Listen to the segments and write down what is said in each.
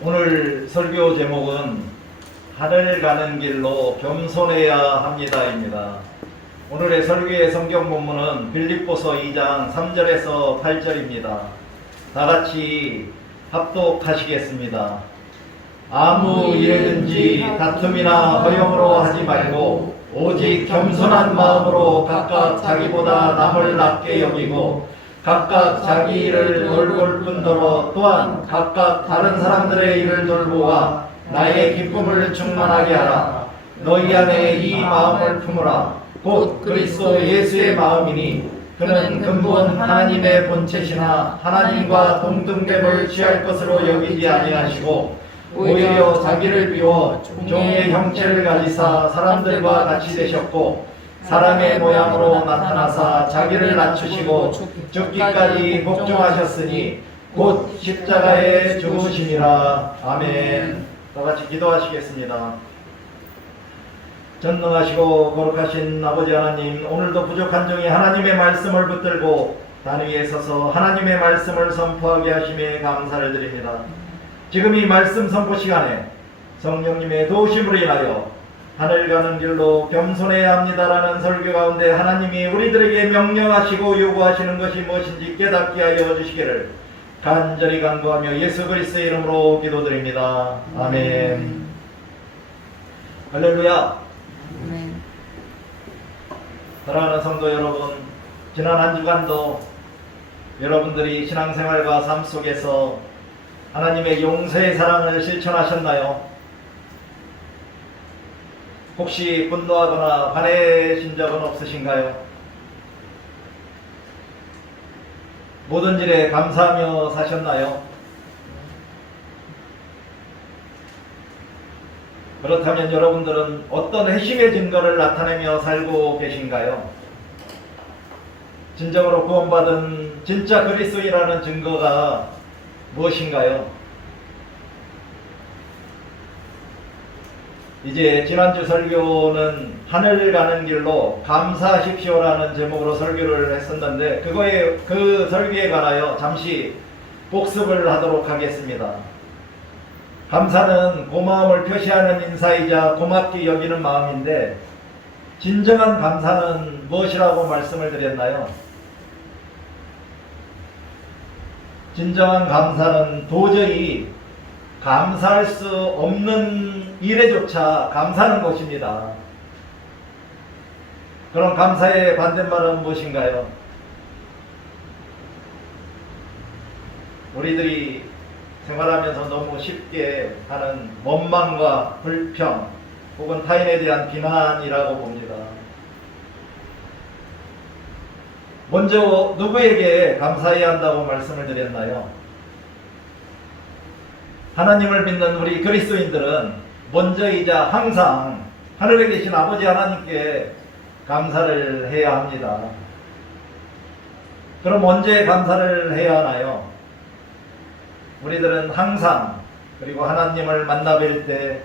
오늘 설교 제목은 하늘 가는 길로 겸손해야 합니다입니다. 오늘의 설교의 성경 본문은 빌립보서 2장 3절에서 8절입니다. 다 같이 합독하시겠습니다. 아무 일에든지 다툼이나 허용으로 하지 말고 오직 겸손한 마음으로 각각 자기보다 남을 낮게 여기고 각각 자기 일을 돌볼 뿐더러 또한 각각 다른 사람들의 일을 돌보아 나의 기쁨을 충만하게 하라. 너희 안에 이 마음을 품으라. 곧 그리스도 예수의 마음이니 그는 근본 하나님의 본체시나 하나님과 동등됨을 취할 것으로 여기지 아니하시고 오히려 자기를 비워 종의 형체를 가지사 사람들과 같이 되셨고 사람의 모양으로 나타나사 자기를 낮추시고 죽기까지 복종하셨으니 곧 십자가에 죽으시니라. 아멘. 다 같이 기도하시겠습니다. 전능하시고 거룩하신 아버지 하나님, 오늘도 부족한 종이 하나님의 말씀을 붙들고 단 위에 서서 하나님의 말씀을 선포하게 하심에 감사를 드립니다. 지금 이 말씀 선포 시간에 성령님의 도우심으로 인하여 하늘 가는 길로 겸손해야 합니다라는 설교 가운데 하나님이 우리들에게 명령하시고 요구하시는 것이 무엇인지 깨닫게 하여 주시기를 간절히 간구하며 예수 그리스도의 이름으로 기도드립니다. 아멘. 할렐루야. 아멘. 사랑하는 성도 여러분, 지난 한 주간도 여러분들이 신앙생활과 삶 속에서 하나님의 용서의 사랑을 실천하셨나요? 혹시 분노하거나 화내신 적은 없으신가요? 모든 일에 감사하며 사셨나요? 그렇다면 여러분들은 어떤 회심의 증거를 나타내며 살고 계신가요? 진정으로 구원받은 진짜 그리스도인이라는 증거가 무엇인가요? 이제 지난주 설교는 하늘 가는 길로 감사하십시오라는 제목으로 설교를 했었는데 그 설교에 관하여 잠시 복습을 하도록 하겠습니다. 감사는 고마움을 표시하는 인사이자 고맙게 여기는 마음인데 진정한 감사는 무엇이라고 말씀을 드렸나요? 진정한 감사는 도저히 감사할 수 없는 일에조차 감사하는 것입니다. 그럼 감사의 반대말은 무엇인가요? 우리들이 생활하면서 너무 쉽게 하는 원망과 불평 혹은 타인에 대한 비난이라고 봅니다. 먼저 누구에게 감사해야 한다고 말씀을 드렸나요? 하나님을 믿는 우리 그리스도인들은 먼저이자 항상 하늘에 계신 아버지 하나님께 감사를 해야 합니다. 그럼 언제 감사를 해야 하나요? 우리들은 항상, 그리고 하나님을 만나 뵐 때,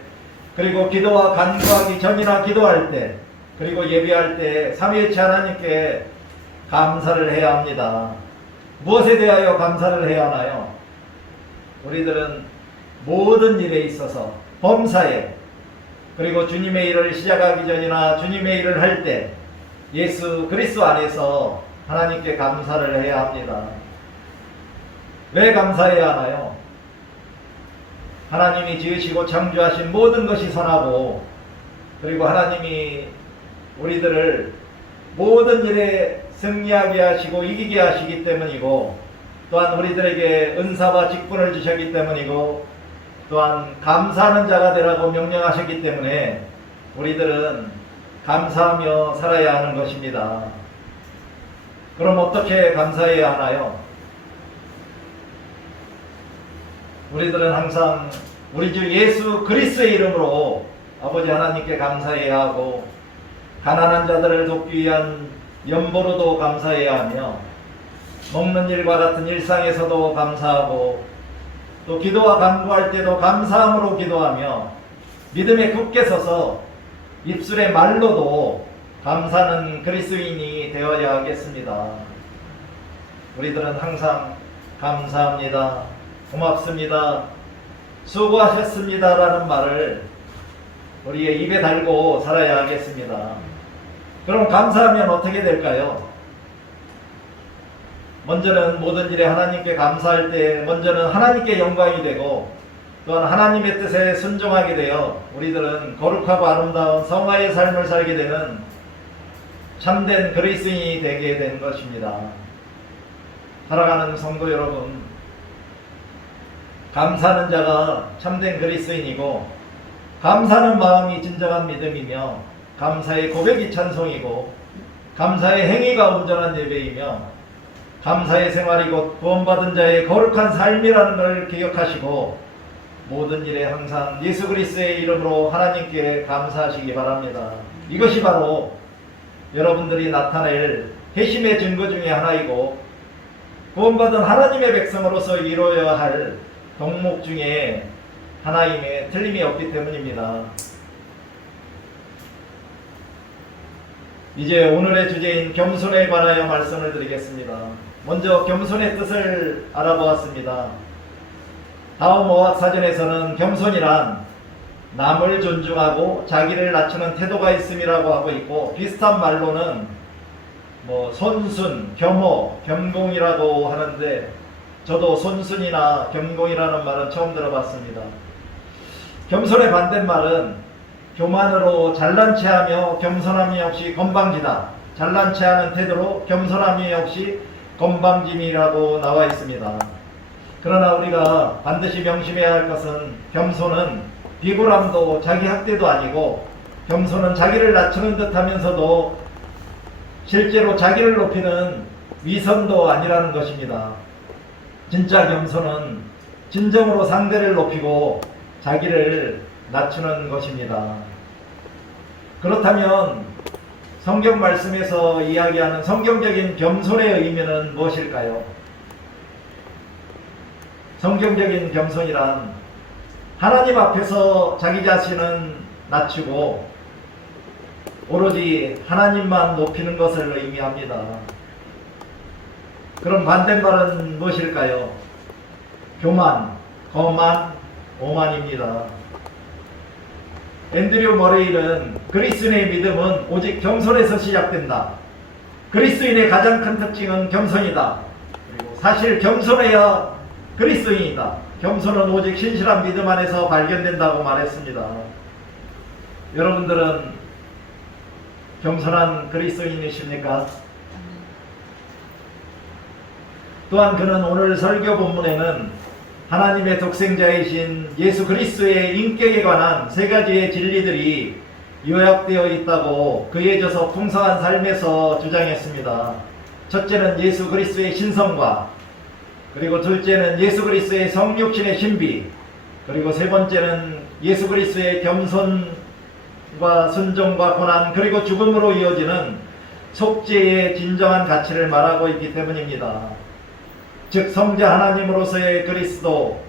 그리고 기도와 간구하기 전이나 기도할 때, 그리고 예배할 때 삼위일체 하나님께 감사를 해야 합니다. 무엇에 대하여 감사를 해야 하나요? 우리들은 모든 일에 있어서 범사에, 그리고 주님의 일을 시작하기 전이나 주님의 일을 할 때 예수 그리스도 안에서 하나님께 감사를 해야 합니다. 왜 감사해야 하나요? 하나님이 지으시고 창조하신 모든 것이 선하고, 그리고 하나님이 우리들을 모든 일에 승리하게 하시고 이기게 하시기 때문이고, 또한 우리들에게 은사와 직분을 주셨기 때문이고, 또한 감사하는 자가 되라고 명령하셨기 때문에 우리들은 감사하며 살아야 하는 것입니다. 그럼 어떻게 감사해야 하나요? 우리들은 항상 우리 주 예수 그리스도의 이름으로 아버지 하나님께 감사해야 하고, 가난한 자들을 돕기 위한 연보로도 감사해야 하며, 먹는 일과 같은 일상에서도 감사하고, 또 기도와 간구할 때도 감사함으로 기도하며, 믿음에 굳게 서서 입술의 말로도 감사는 그리스도인이 되어야 하겠습니다. 우리들은 항상 감사합니다, 고맙습니다, 수고하셨습니다라는 말을 우리의 입에 달고 살아야 하겠습니다. 그럼 감사하면 어떻게 될까요? 먼저는 모든 일에 하나님께 감사할 때 먼저는 하나님께 영광이 되고, 또한 하나님의 뜻에 순종하게 되어 우리들은 거룩하고 아름다운 성화의 삶을 살게 되는 참된 그리스도인이 되게 된 것입니다. 살아가는 성도 여러분, 감사하는 자가 참된 그리스도인이고, 감사하는 마음이 진정한 믿음이며, 감사의 고백이 찬송이고, 감사의 행위가 온전한 예배이며, 감사의 생활이 곧 구원받은 자의 거룩한 삶이라는 걸 기억하시고, 모든 일에 항상 예수 그리스도의 이름으로 하나님께 감사하시기 바랍니다. 이것이 바로 여러분들이 나타낼 회심의 증거 중에 하나이고, 구원받은 하나님의 백성으로서 이루어야 할 덕목 중에 하나임에 틀림이 없기 때문입니다. 이제 오늘의 주제인 겸손에 관하여 말씀을 드리겠습니다. 먼저 겸손의 뜻을 알아보았습니다. 다음 어학사전에서는 겸손이란 남을 존중하고 자기를 낮추는 태도가 있음이라고 하고 있고, 비슷한 말로는 손순, 겸호, 겸공이라고 하는데, 저도 손순이나 겸공이라는 말은 처음 들어봤습니다. 겸손의 반대말은 교만으로 잘난 체하며 겸손함이 없이 건방지다. 잘난 체하는 태도로 겸손함이 없이 건방짐이라고 나와 있습니다. 그러나 우리가 반드시 명심해야 할 것은, 겸손은 비굴함도 자기 학대도 아니고, 겸손은 자기를 낮추는 듯 하면서도 실제로 자기를 높이는 위선도 아니라는 것입니다. 진짜 겸손은 진정으로 상대를 높이고 자기를 낮추는 것입니다. 그렇다면 성경 말씀에서 이야기하는 성경적인 겸손의 의미는 무엇일까요? 성경적인 겸손이란 하나님 앞에서 자기 자신은 낮추고 오로지 하나님만 높이는 것을 의미합니다. 그럼 반대말은 무엇일까요? 교만, 거만, 오만입니다. 앤드류 머레이는 그리스도인의 믿음은 오직 겸손에서 시작된다. 그리스도인의 가장 큰 특징은 겸손이다. 그리고 사실 겸손해야 그리스도인이다. 겸손은 오직 신실한 믿음 안에서 발견된다고 말했습니다. 여러분들은 겸손한 그리스도인이십니까? 또한 그는 오늘 설교 본문에는 하나님의 독생자이신 예수 그리스도의 인격에 관한 세 가지의 진리들이 요약되어 있다고 그에 져서 풍성한 삶에서 주장했습니다. 첫째는 예수 그리스도의 신성과, 그리고 둘째는 예수 그리스도의 성육신의 신비, 그리고 세 번째는 예수 그리스도의 겸손과 순종과 고난, 그리고 죽음으로 이어지는 속죄의 진정한 가치를 말하고 있기 때문입니다. 즉 성자 하나님으로서의 그리스도,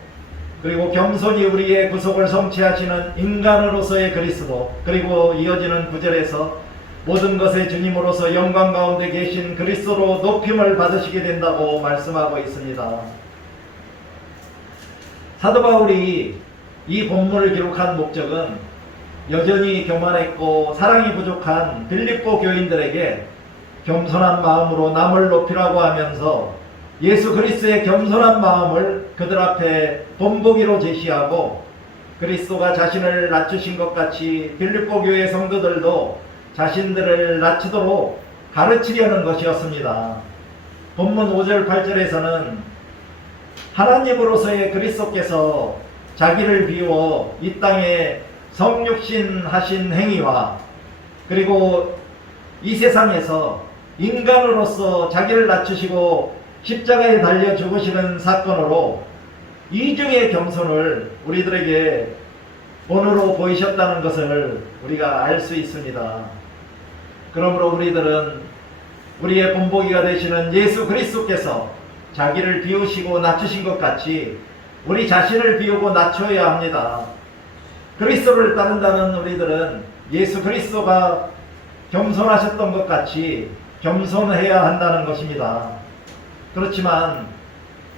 그리고 겸손히 우리의 구속을 성취하시는 인간으로서의 그리스도, 그리고 이어지는 9절에서 모든 것의 주님으로서 영광 가운데 계신 그리스도로 높임을 받으시게 된다고 말씀하고 있습니다. 사도 바울이 이 본문을 기록한 목적은 여전히 교만했고 사랑이 부족한 빌립보 교인들에게 겸손한 마음으로 남을 높이라고 하면서 예수 그리스도의 겸손한 마음을 그들 앞에 본보기로 제시하고, 그리스도가 자신을 낮추신 것 같이 빌립보 교회 성도들도 자신들을 낮추도록 가르치려는 것이었습니다. 본문 5절 8절에서는 하나님으로서의 그리스도께서 자기를 비워 이 땅에 성육신 하신 행위와, 그리고 이 세상에서 인간으로서 자기를 낮추시고 십자가에 달려 죽으시는 사건으로 이중의 겸손을 우리들에게 본으로 보이셨다는 것을 우리가 알 수 있습니다. 그러므로 우리들은 우리의 본보기가 되시는 예수 그리스도께서 자기를 비우시고 낮추신 것 같이 우리 자신을 비우고 낮춰야 합니다. 그리스도를 따른다는 우리들은 예수 그리스도가 겸손하셨던 것 같이 겸손해야 한다는 것입니다. 그렇지만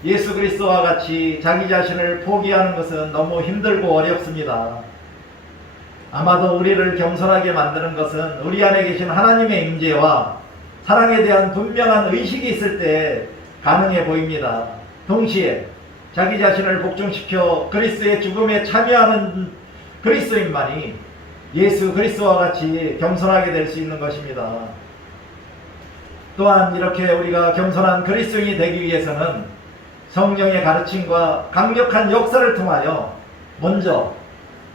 예수 그리스도와 같이 자기 자신을 포기하는 것은 너무 힘들고 어렵습니다. 아마도 우리를 겸손하게 만드는 것은 우리 안에 계신 하나님의 임재와 사랑에 대한 분명한 의식이 있을 때 가능해 보입니다. 동시에 자기 자신을 복종시켜 그리스도의 죽음에 참여하는 그리스도인만이 예수 그리스도와 같이 겸손하게 될 수 있는 것입니다. 또한 이렇게 우리가 겸손한 그리스도인이 되기 위해서는 성령의 가르침과 강력한 역사를 통하여 먼저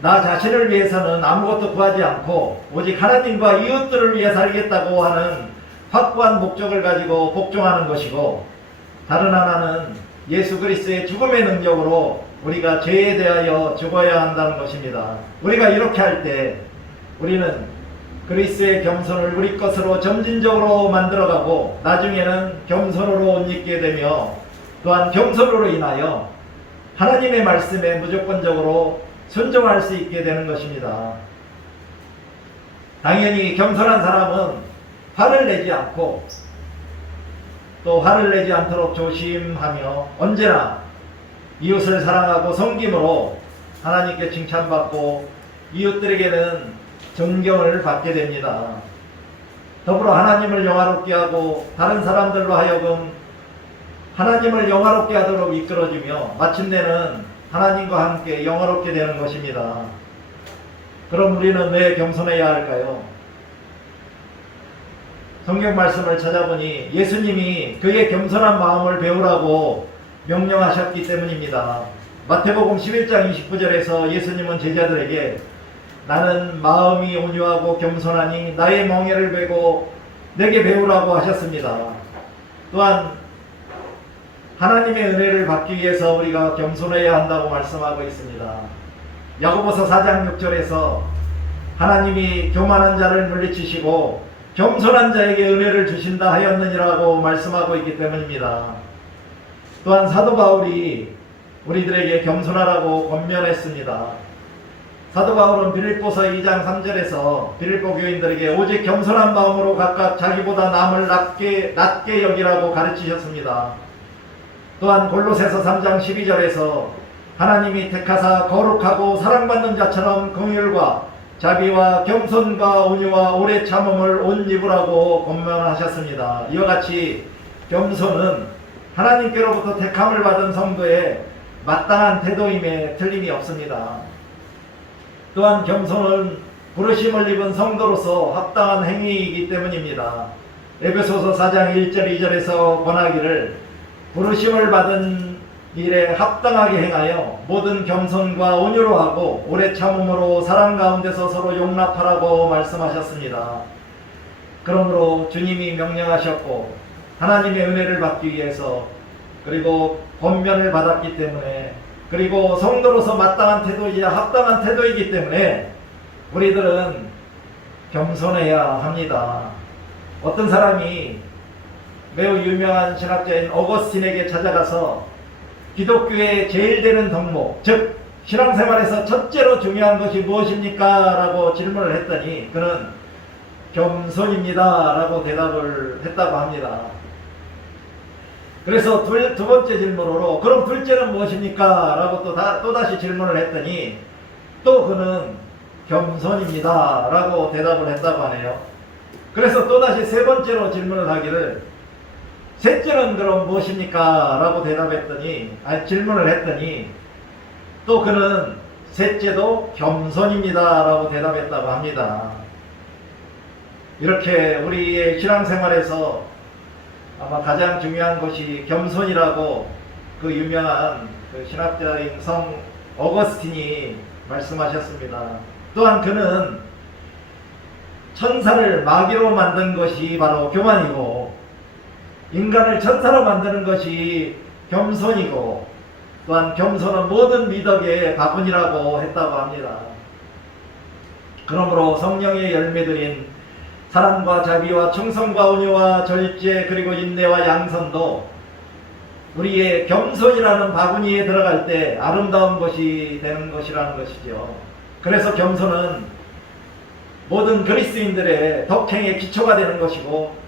나 자신을 위해서는 아무것도 구하지 않고 오직 하나님과 이웃들을 위해 살겠다고 하는 확고한 목적을 가지고 복종하는 것이고, 다른 하나는 예수 그리스도의 죽음의 능력으로 우리가 죄에 대하여 죽어야 한다는 것입니다. 우리가 이렇게 할 때 우리는 그리스도의 겸손을 우리 것으로 점진적으로 만들어가고 나중에는 겸손으로 옷 입게 되며, 또한 겸손으로 인하여 하나님의 말씀에 무조건적으로 순종할 수 있게 되는 것입니다. 당연히 겸손한 사람은 화를 내지 않고 또 화를 내지 않도록 조심하며 언제나 이웃을 사랑하고 섬김으로 하나님께 칭찬받고 이웃들에게는 존경을 받게 됩니다. 더불어 하나님을 영화롭게 하고 다른 사람들로 하여금 하나님을 영화롭게 하도록 이끌어주며 마침내는 하나님과 함께 영화롭게 되는 것입니다. 그럼 우리는 왜 겸손해야 할까요? 성경 말씀을 찾아보니 예수님이 그의 겸손한 마음을 배우라고 명령하셨기 때문입니다. 마태복음 11장 29절에서 예수님은 제자들에게 나는 마음이 온유하고 겸손하니 나의 멍에를 베고 내게 배우라고 하셨습니다. 또한 하나님의 은혜를 받기 위해서 우리가 겸손해야 한다고 말씀하고 있습니다. 야고보서 4장 6절에서 하나님이 교만한 자를 물리치시고 겸손한 자에게 은혜를 주신다 하였느니라고 말씀하고 있기 때문입니다. 또한 사도 바울이 우리들에게 겸손하라고 권면했습니다. 사도 바울은 빌립보서 2장 3절에서 빌립보 교인들에게 오직 겸손한 마음으로 각각 자기보다 남을 낮게 여기라고 가르치셨습니다. 또한 골로새서 3장 12절에서 하나님이 택하사 거룩하고 사랑받는 자처럼 긍휼과 자비와 겸손과 온유와 오래 참음을 옷 입으라고 권면하셨습니다. 이와 같이 겸손은 하나님께로부터 택함을 받은 성도의 마땅한 태도임에 틀림이 없습니다. 또한 겸손은 부르심을 입은 성도로서 합당한 행위이기 때문입니다. 에베소서 4장 1절 2절에서 권하기를 부르심을 받은 일에 합당하게 행하여 모든 겸손과 온유로 하고 오래 참음으로 사랑 가운데서 서로 용납하라고 말씀하셨습니다. 그러므로 주님이 명령하셨고 하나님의 은혜를 받기 위해서 그리고 권면을 받았기 때문에 그리고 성도로서 마땅한 태도이자 합당한 태도이기 때문에 우리들은 겸손해야 합니다. 어떤 사람이 매우 유명한 신학자인 어거스틴에게 찾아가서 기독교의 제일 되는 덕목, 즉 신앙생활에서 첫째로 중요한 것이 무엇입니까? 라고 질문을 했더니 그는 겸손입니다 라고 대답을 했다고 합니다. 그래서 두 번째 질문으로 그럼 둘째는 무엇입니까? 라고 또다시 질문을 했더니 또 그는 겸손입니다 라고 대답을 했다고 하네요. 그래서 또다시 세 번째로 질문을 하기를 셋째는 그럼 무엇입니까? 라고 질문을 했더니 또 그는 셋째도 겸손입니다 라고 대답했다고 합니다. 이렇게 우리의 신앙생활에서 아마 가장 중요한 것이 겸손이라고 그 유명한 그 신학자인 성 어거스틴이 말씀하셨습니다. 또한 그는 천사를 마귀로 만든 것이 바로 교만이고 인간을 천사로 만드는 것이 겸손이고 또한 겸손은 모든 미덕의 바구니라고 했다고 합니다. 그러므로 성령의 열매들인 사랑과 자비와 충성과 온유와 절제 그리고 인내와 양선도 우리의 겸손이라는 바구니에 들어갈 때 아름다운 것이 되는 것이라는 것이죠. 그래서 겸손은 모든 그리스도인들의 덕행의 기초가 되는 것이고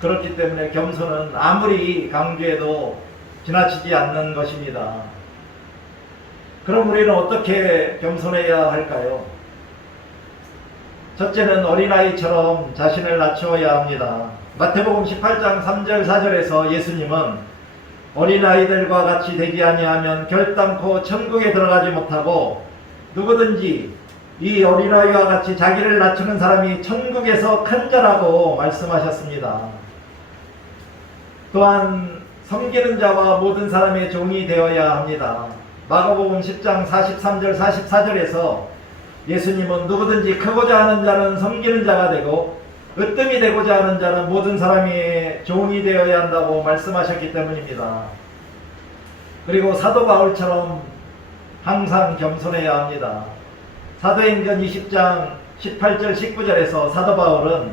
그렇기 때문에 겸손은 아무리 강조해도 지나치지 않는 것입니다. 그럼 우리는 어떻게 겸손해야 할까요? 첫째는 어린아이처럼 자신을 낮추어야 합니다. 마태복음 18장 3절 4절에서 예수님은 어린아이들과 같이 되지 아니하면 결단코 천국에 들어가지 못하고 누구든지 이 어린아이와 같이 자기를 낮추는 사람이 천국에서 큰 자라고 말씀하셨습니다. 또한 섬기는 자와 모든 사람의 종이 되어야 합니다. 마가복음 10장 43절 44절에서 예수님은 누구든지 크고자 하는 자는 섬기는 자가 되고 으뜸이 되고자 하는 자는 모든 사람의 종이 되어야 한다고 말씀하셨기 때문입니다. 그리고 사도 바울처럼 항상 겸손해야 합니다. 사도행전 20장 18절 19절에서 사도 바울은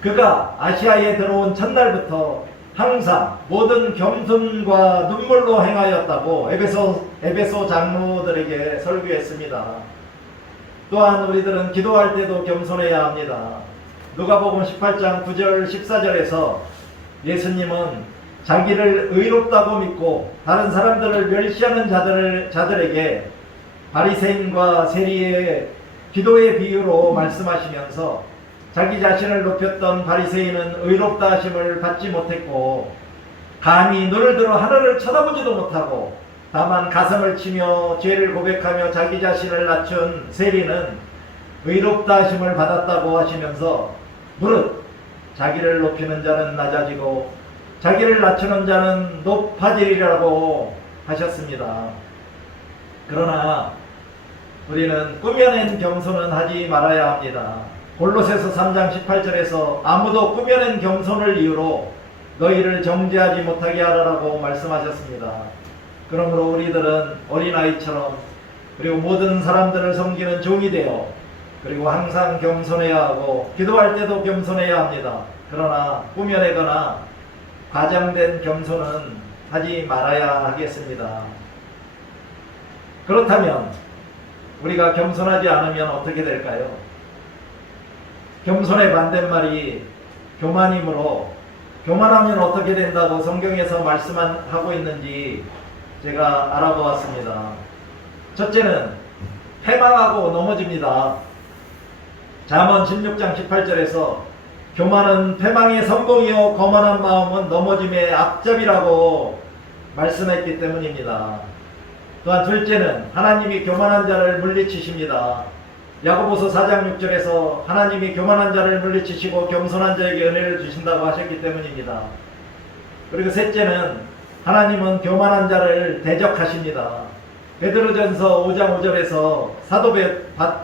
그가 아시아에 들어온 첫날부터 항상 모든 겸손과 눈물로 행하였다고 에베소 장로들에게 설교했습니다. 또한 우리들은 기도할 때도 겸손해야 합니다. 누가복음 18장 9절 14절에서 예수님은 자기를 의롭다고 믿고 다른 사람들을 멸시하는 자들에게 바리새인과 세리의 기도의 비유로 말씀하시면서 자기 자신을 높였던 바리새인은 의롭다 하심을 받지 못했고 감히 눈을 들어 하늘을 쳐다보지도 못하고 다만 가슴을 치며 죄를 고백하며 자기 자신을 낮춘 세리는 의롭다 하심을 받았다고 하시면서 무릇 자기를 높이는 자는 낮아지고 자기를 낮추는 자는 높아지리라고 하셨습니다. 그러나 우리는 꾸며낸 겸손은 하지 말아야 합니다. 골로새서 3장 18절에서 아무도 꾸며낸 겸손을 이유로 너희를 정죄하지 못하게 하라고 말씀하셨습니다. 그러므로 우리들은 어린아이처럼 그리고 모든 사람들을 섬기는 종이 되어 그리고 항상 겸손해야 하고 기도할 때도 겸손해야 합니다. 그러나 꾸며내거나 과장된 겸손은 하지 말아야 하겠습니다. 그렇다면 우리가 겸손하지 않으면 어떻게 될까요? 겸손의 반대말이 교만이므로 교만하면 어떻게 된다고 성경에서 말씀하고 있는지 제가 알아보았습니다. 첫째는 패망하고 넘어집니다. 잠언 16장 18절에서 교만은 패망의 선봉이요 거만한 마음은 넘어짐의 앞잡이라고 말씀했기 때문입니다. 또한 둘째는 하나님이 교만한 자를 물리치십니다. 야고보서 4장 6절에서 하나님이 교만한 자를 물리치시고 겸손한 자에게 은혜를 주신다고 하셨기 때문입니다. 그리고 셋째는 하나님은 교만한 자를 대적하십니다. 베드로전서 5장 5절에서 사도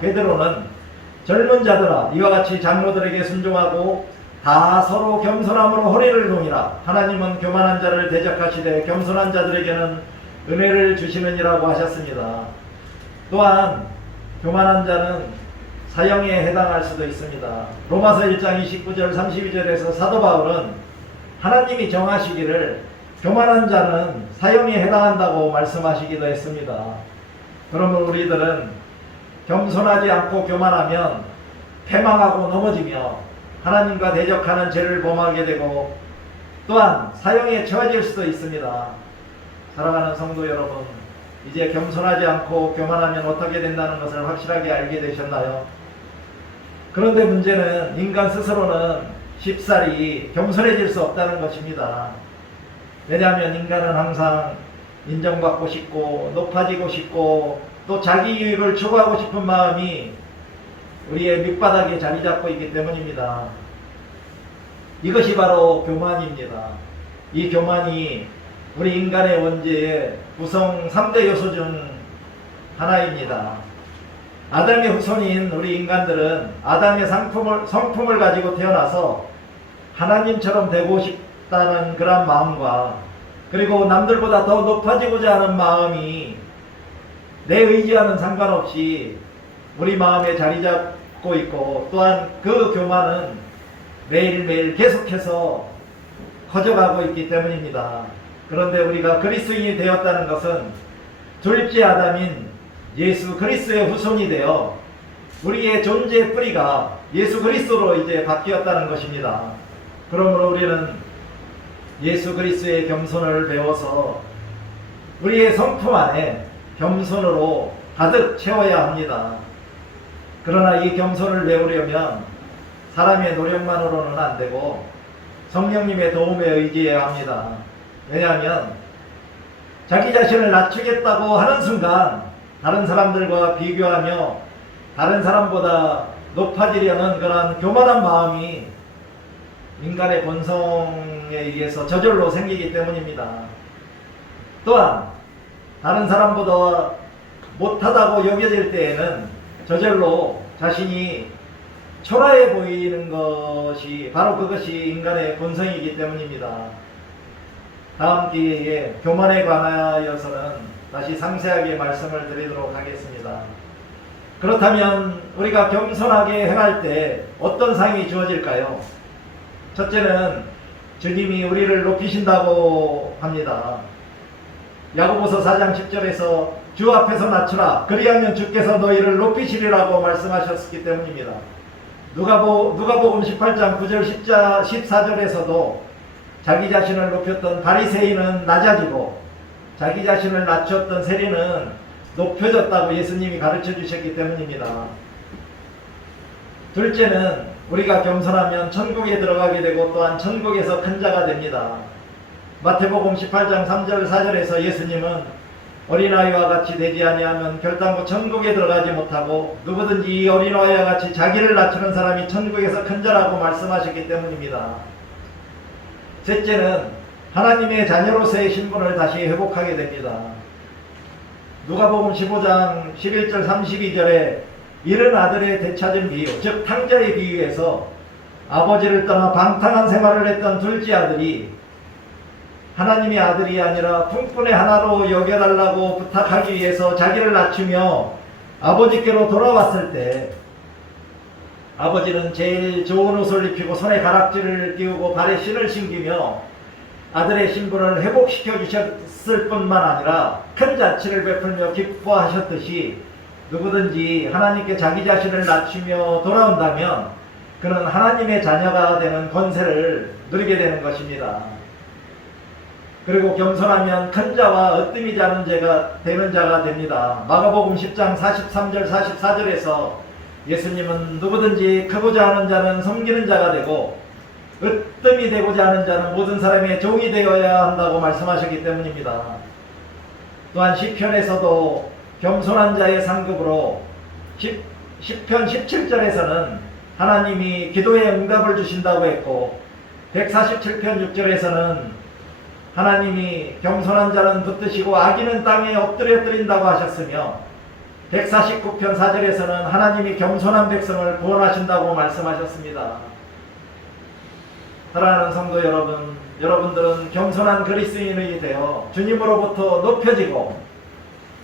베드로는 젊은 자들아 이와 같이 장로들에게 순종하고 다 서로 겸손함으로 허리를 동이라 하나님은 교만한 자를 대적하시되 겸손한 자들에게는 은혜를 주시느니라고 하셨습니다. 또한 교만한 자는 사형에 해당할 수도 있습니다. 로마서 1장 29절 32절에서 사도 바울은 하나님이 정하시기를 교만한 자는 사형에 해당한다고 말씀하시기도 했습니다. 그러면 우리들은 겸손하지 않고 교만하면 패망하고 넘어지며 하나님과 대적하는 죄를 범하게 되고 또한 사형에 처해질 수도 있습니다. 사랑하는 성도 여러분, 이제 겸손하지 않고 교만하면 어떻게 된다는 것을 확실하게 알게 되셨나요? 그런데 문제는 인간 스스로는 쉽사리 겸손해질 수 없다는 것입니다. 왜냐하면 인간은 항상 인정받고 싶고 높아지고 싶고 또 자기 유익을 추구하고 싶은 마음이 우리의 밑바닥에 자리 잡고 있기 때문입니다. 이것이 바로 교만입니다. 이 교만이 우리 인간의 원죄의 구성 3대 요소 중 하나입니다. 아담의 후손인 우리 인간들은 아담의 성품을 가지고 태어나서 하나님처럼 되고 싶다는 그런 마음과 그리고 남들보다 더 높아지고자 하는 마음이 내 의지와는 상관없이 우리 마음에 자리 잡고 있고 또한 그 교만은 매일매일 계속해서 커져가고 있기 때문입니다. 그런데 우리가 그리스도인이 되었다는 것은 둘째 아담인 예수 그리스도의 후손이 되어 우리의 존재의 뿌리가 예수 그리스도로 이제 바뀌었다는 것입니다. 그러므로 우리는 예수 그리스도의 겸손을 배워서 우리의 성품 안에 겸손으로 가득 채워야 합니다. 그러나 이 겸손을 배우려면 사람의 노력만으로는 안 되고 성령님의 도움에 의지해야 합니다. 왜냐하면 자기 자신을 낮추겠다고 하는 순간 다른 사람들과 비교하며 다른 사람보다 높아지려는 그런 교만한 마음이 인간의 본성에 의해서 저절로 생기기 때문입니다. 또한 다른 사람보다 못하다고 여겨질 때에는 저절로 자신이 초라해 보이는 것이 바로 그것이 인간의 본성이기 때문입니다. 다음 기회에 교만에 관하여서는 다시 상세하게 말씀을 드리도록 하겠습니다. 그렇다면 우리가 겸손하게 행할 때 어떤 상이 주어질까요? 첫째는 주님이 우리를 높이신다고 합니다. 야고보서 4장 10절에서 주 앞에서 낮추라 그리하면 주께서 너희를 높이시리라고 말씀하셨기 때문입니다. 누가복음 18장 9절 14절에서도 자기 자신을 높였던 바리새인은 낮아지고 자기 자신을 낮췄던 세리는 높여졌다고 예수님이 가르쳐 주셨기 때문입니다. 둘째는 우리가 겸손하면 천국에 들어가게 되고 또한 천국에서 큰 자가 됩니다. 마태복음 18장 3절 4절에서 예수님은 어린아이와 같이 되지 아니하면 결단코 천국에 들어가지 못하고 누구든지 이 어린아이와 같이 자기를 낮추는 사람이 천국에서 큰 자라고 말씀하셨기 때문입니다. 셋째는 하나님의 자녀로서의 신분을 다시 회복하게 됩니다. 누가복음 15장 11절 32절에 잃은 아들의 되찾은 비유, 즉 탕자의 비유에서 아버지를 떠나 방탕한 생활을 했던 둘째 아들이 하나님의 아들이 아니라 품꾼의 하나로 여겨달라고 부탁하기 위해서 자기를 낮추며 아버지께로 돌아왔을 때 아버지는 제일 좋은 옷을 입히고 손에 가락지를 띄우고 발에 신을 신기며 아들의 신분을 회복시켜 주셨을 뿐만 아니라 큰 자치를 베풀며 기뻐하셨듯이 누구든지 하나님께 자기 자신을 낮추며 돌아온다면 그는 하나님의 자녀가 되는 권세를 누리게 되는 것입니다. 그리고 겸손하면 큰 자와 으뜸이지 않은 자가 되는 자가 됩니다. 마가복음 10장 43절 44절에서 예수님은 누구든지 크고자 하는 자는 섬기는 자가 되고 으뜸이 되고자 하는 자는 모든 사람의 종이 되어야 한다고 말씀하셨기 때문입니다. 또한 시편에서도 겸손한 자의 상급으로 시편 17절에서는 하나님이 기도에 응답을 주신다고 했고 147편 6절에서는 하나님이 겸손한 자는 붙드시고 악인은 땅에 엎드려뜨린다고 하셨으며 149편 4절에서는 하나님이 겸손한 백성을 구원하신다고 말씀하셨습니다. 사랑하는 성도 여러분, 여러분들은 겸손한 그리스도인이 되어 주님으로부터 높여지고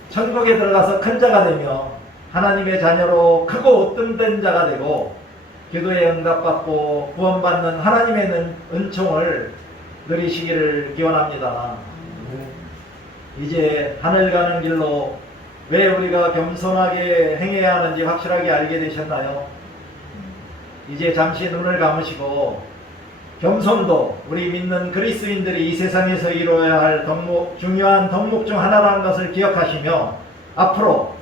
천국에 들어가서 큰 자가 되며 하나님의 자녀로 크고 으뜸된 자가 되고 기도에 응답받고 구원받는 하나님의 은총을 누리시기를 기원합니다. 이제 하늘 가는 길로 왜 우리가 겸손하게 행해야 하는지 확실하게 알게 되셨나요? 이제 잠시 눈을 감으시고 겸손도 우리 믿는 그리스도인들이 이 세상에서 이루어야 할 중요한 덕목 중 하나라는 것을 기억하시며 앞으로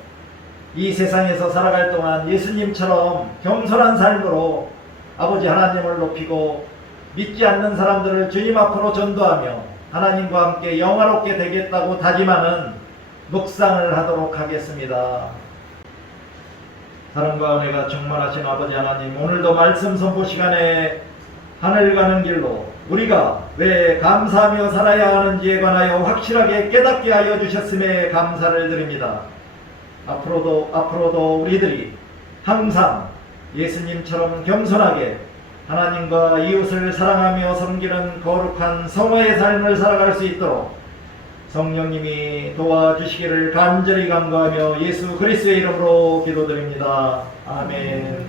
이 세상에서 살아갈 동안 예수님처럼 겸손한 삶으로 아버지 하나님을 높이고 믿지 않는 사람들을 주님 앞으로 전도하며 하나님과 함께 영화롭게 되겠다고 다짐하는 묵상을 하도록 하겠습니다. 사랑과 은혜가 충만하신 아버지 하나님, 오늘도 말씀 선포 시간에 하늘 가는 길로 우리가 왜 감사하며 살아야 하는지에 관하여 확실하게 깨닫게 하여 주셨음에 감사를 드립니다. 앞으로도 우리들이 항상 예수님처럼 겸손하게 하나님과 이웃을 사랑하며 섬기는 거룩한 성화의 삶을 살아갈 수 있도록 성령님이 도와주시기를 간절히 간구하며 예수 그리스도의 이름으로 기도드립니다. 아멘.